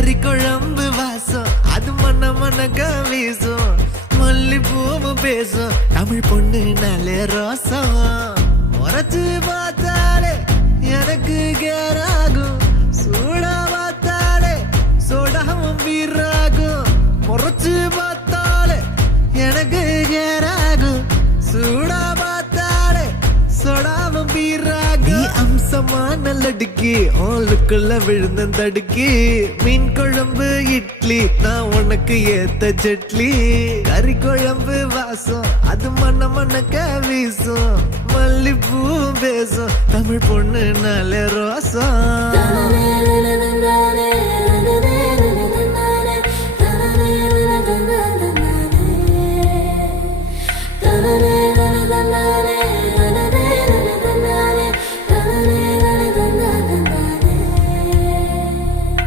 கறி குழம்பு வாசம் அது மண்ண மண்ணக்க வீசும் மல்லிப்பூவும் பேசும் தமிழ் பொண்ணு நல்ல ரோசம் உரைச்சு பார்த்தாலே எனக்கு கேராகும் சூடா பார்த்தாலே சோடாவும் வீராகும் முறைச்சு பார்த்தாலே எனக்கு கேராகும் சூடா பார்த்தாலே சோடாவும் வீராகும் நீ அம்சமான லடுக்கி ஆளுக்குள்ள விழுந்த தடுக்கி மீன் குழம்பு இட்லி நான் உனக்கு ஏத்த சட்லி கறி குழம்பு வாசம் அது மண்ண மண்ணக்க வீசும் மல்லிப்பூவும் பேசும் தமிழ் பொண்ணு நல்ல ரோசம்